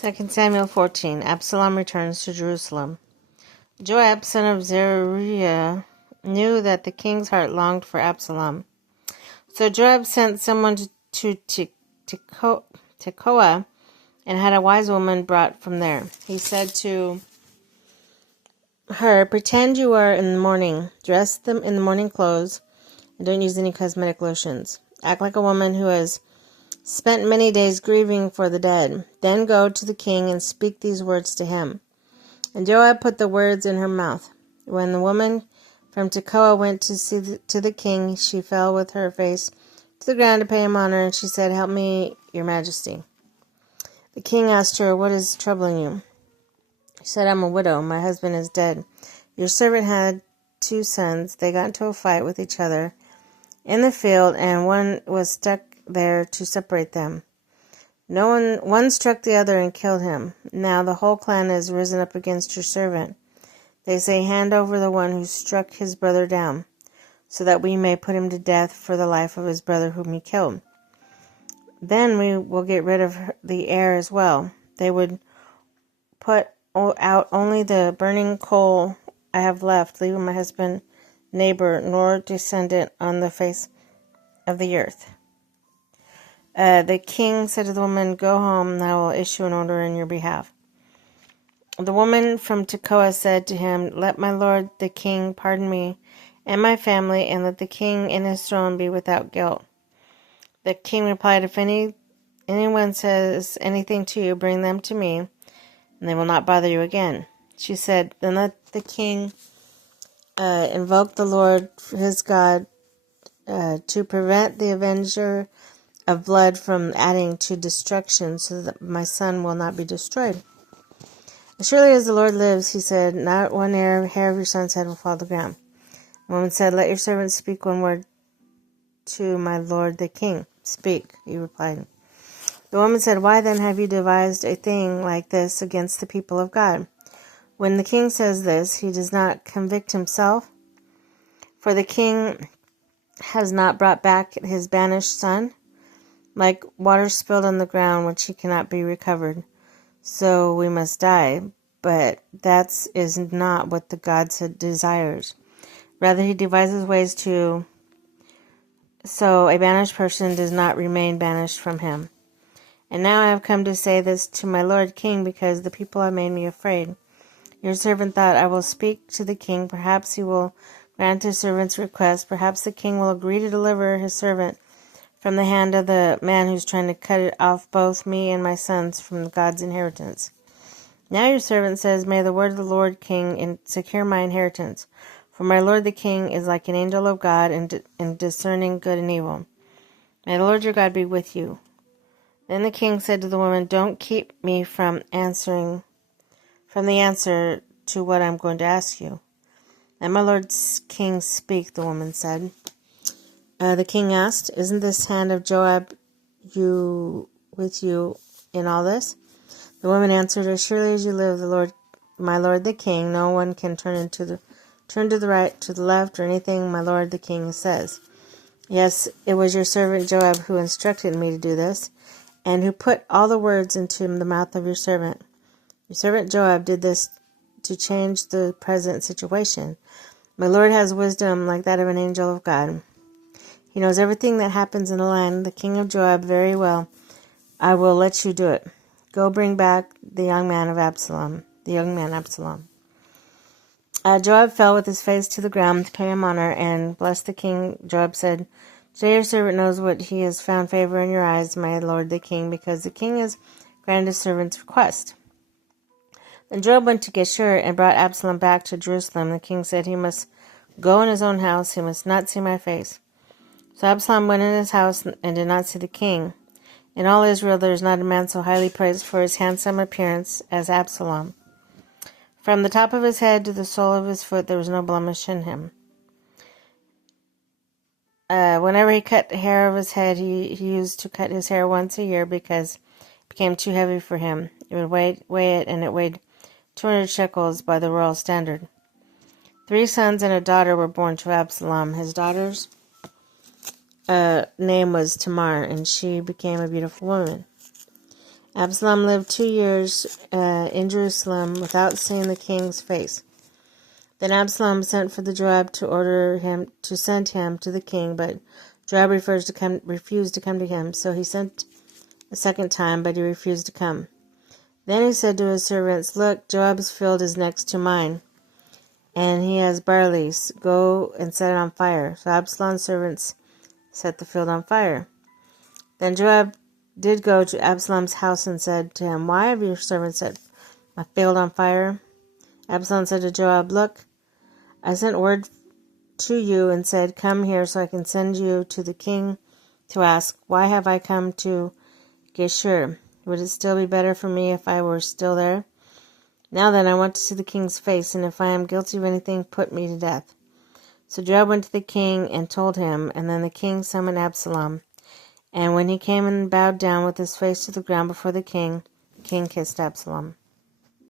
2 Samuel 14. Absalom returns to Jerusalem. Joab, son of Zeruiah, knew that the king's heart longed for Absalom. So Joab sent someone to Tekoa and had a wise woman brought from there. He said to her, "Pretend you are in the mourning. Dress them in the mourning clothes and don't use any cosmetic lotions. Act like a woman who has spent many days grieving for the dead. Then go to the king and speak these words to him." And Joab put the words in her mouth. When the woman from Tekoa went to the king, she fell with her face to the ground to pay him honor, and she said, "Help me, your majesty." The king asked her, "What is troubling you?" She said, "I'm a widow. My husband is dead. Your servant had 2 sons. They got into a fight with each other in the field, and one was stuck there to separate them. One struck the other and killed him. Now the whole clan has risen up against your servant. They say, 'Hand over the one who struck his brother down, so that we may put him to death for the life of his brother whom he killed. Then we will get rid of the heir as well. They would put out only the burning coal I have left, leaving my husband, neighbor, nor descendant on the face of the earth.'" The king said to the woman, "Go home, and I will issue an order in your behalf." The woman from Tekoa said to him, "Let my lord the king pardon me and my family, and let the king and his throne be without guilt." The king replied, "If anyone says anything to you, bring them to me, and they will not bother you again." She said, "Then let the king invoke the Lord his God to prevent the avenger of blood from adding to destruction, so that my son will not be destroyed." "As surely as the Lord lives," he said, "not one hair of your son's head will fall to the ground." The woman said, "Let your servant speak one word to my lord the king." "Speak," he replied. The woman said, "Why then have you devised a thing like this against the people of God? When the king says this, he does not convict himself, for the king has not brought back his banished son, like water spilled on the ground which he cannot be recovered. So we must die, but that is not what the God desires. Rather, he devises ways so a banished person does not remain banished from him. And now I have come to say this to my lord king, because the people have made me afraid. Your servant thought, I will speak to the king. Perhaps he will grant his servant's request. Perhaps the king will agree to deliver his servant from the hand of the man who's trying to cut off both me and my sons from God's inheritance. Now your servant says, may the word of the Lord king secure my inheritance. For my lord the king is like an angel of God in discerning good and evil. May the Lord your God be with you." Then the king said to the woman, "Don't keep me from the answer to what I'm going to ask you." "Let my lord king speak," the woman said. The king asked, "Isn't this hand of Joab with you in all this?" The woman answered, "As surely as you live, my lord the king, no one can turn to the right, to the left, or anything my lord the king says. Yes, it was your servant Joab who instructed me to do this, and who put all the words into the mouth of your servant. Your servant Joab did this to change the present situation. My lord has wisdom like that of an angel of God. He knows everything that happens in the land, the king of Joab, very well. I will let you do it. Go bring back the young man Absalom. Joab fell with his face to the ground to pay him honor and blessed the king. Joab said, "Today your servant knows what he has found favor in your eyes, my lord the king, because the king has granted his servant's request." Then Joab went to Geshur and brought Absalom back to Jerusalem. The king said, "He must go in his own house. He must not see my face." So Absalom went in his house and did not see the king. In all Israel there is not a man so highly praised for his handsome appearance as Absalom. From the top of his head to the sole of his foot there was no blemish in him. Whenever he cut the hair of his head, he used to cut his hair once a year because it became too heavy for him. It would weigh it, and it weighed 200 shekels by the royal standard. 3 sons and a daughter were born to Absalom. His daughter's name was Tamar, and she became a beautiful woman. Absalom lived 2 years in Jerusalem without seeing the king's face. Then Absalom sent for the Joab to order him to send him to the king, but Joab refused to come to him. So he sent a second time, but he refused to come. Then he said to his servants, "Look, Joab's field is next to mine, and he has barley. Go and set it on fire." So Absalom's servants set the field on fire. Then Joab did go to Absalom's house and said to him, "Why have your servants set my field on fire?" Absalom said to Joab, "Look, I sent word to you and said, 'Come here so I can send you to the king to ask, why have I come to Geshur? Would it still be better for me if I were still there? Now then, I want to see the king's face, and if I am guilty of anything, put me to death.'" So Joab went to the king and told him, and then the king summoned Absalom. And when he came and bowed down with his face to the ground before the king kissed Absalom.